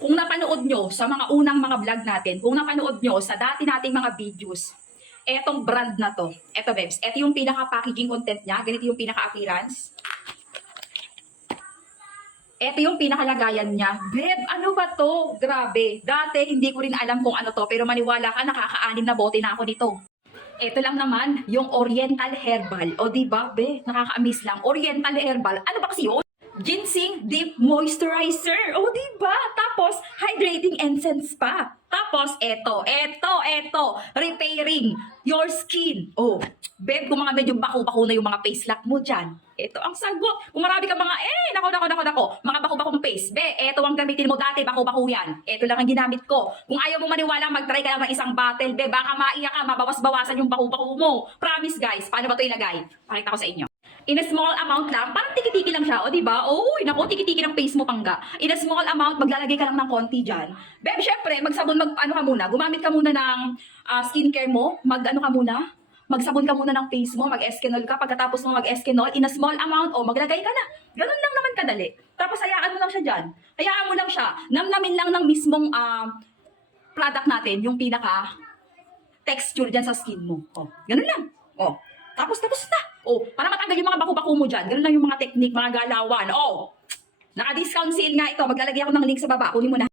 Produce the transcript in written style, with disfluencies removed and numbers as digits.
Kung napanood nyo sa mga unang mga vlog natin, kung napanood nyo sa dati nating mga videos, etong brand na to, eto Bebs, eto yung pinaka-packaging content niya, ganito yung pinaka-appearance. Ito yung pinakalagayan niya. Beb, ano ba to? Grabe. Dati, hindi ko rin alam kung ano to, pero maniwala ka, nakaka-anim na bote na ako nito. Ito lang naman, yung Oriental Herbal. O diba, be? Nakaka-amaze lang. Oriental Herbal. Ano ba kasi yun? Ginseng Deep Moisturizer. O diba? Tapos, hydrating essence pa. Tapos, eto. Repairing your skin. Oh, beb, kung mga medyo bako-bako na yung mga face lock mo dyan, ito ang sagot. Kung marami ka mga, nako, mga bako-bakong face, be, ito ang gamitin mo dati, bako-bako yan. Ito lang ang ginamit ko. Kung ayaw mo maniwala, mag-try ka lang ng isang bottle, be, baka maiyak ka, mabawas-bawasan yung bako-bako mo. Promise guys, paano ba ito ilagay? Pakita ko sa inyo. In a small amount lang, parang tiki-tiki lang siya, o diba? Uy, nako, tiki-tiki ng face mo pangga. In a small amount, maglalagay ka lang ng konti dyan. Beb, syempre, magsabon, ano ka muna, gumamit ka muna ng skincare mo, ano ka muna, magsabon ka muna ng face mo, mag-eskenol ka, pagkatapos mo mag-eskenol, in a small amount, o maglagay ka na. Ganun lang naman kadali. Tapos hayaan mo lang siya dyan. Hayaan mo lang siya. Namnamin lang ng mismong product natin, yung pinaka texture dyan sa skin mo. O, ganun lang. O, tapos na. O, para matanggal yung mga baku-baku mo dyan. Ganun lang yung mga technique, mga galawan. O, naka-discount sale nga ito. Maglalagay ako ng link sa baba. Kunin mo na.